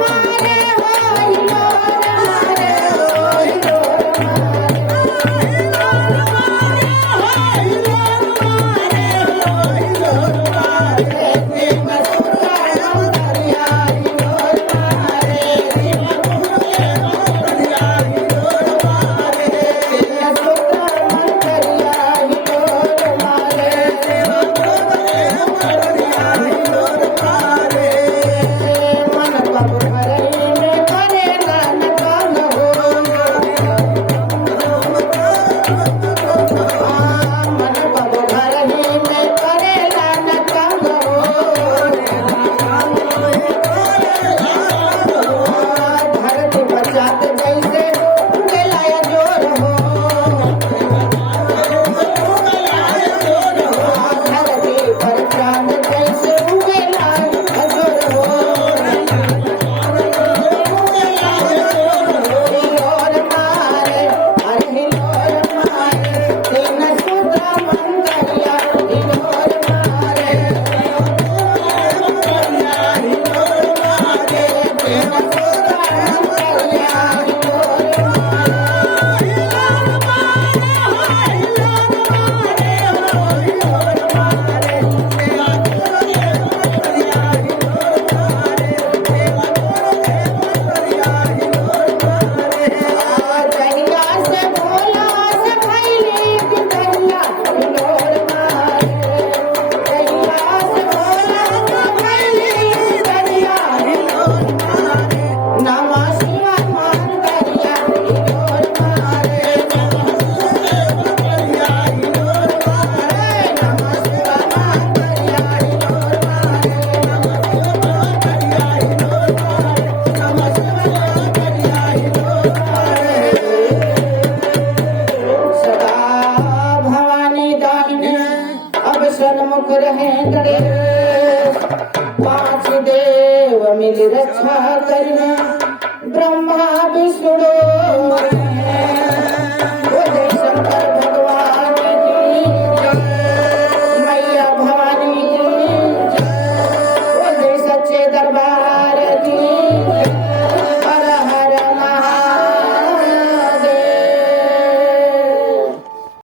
Yeah. देव मिल रक्षा करिए ब्रह्मा विष्णु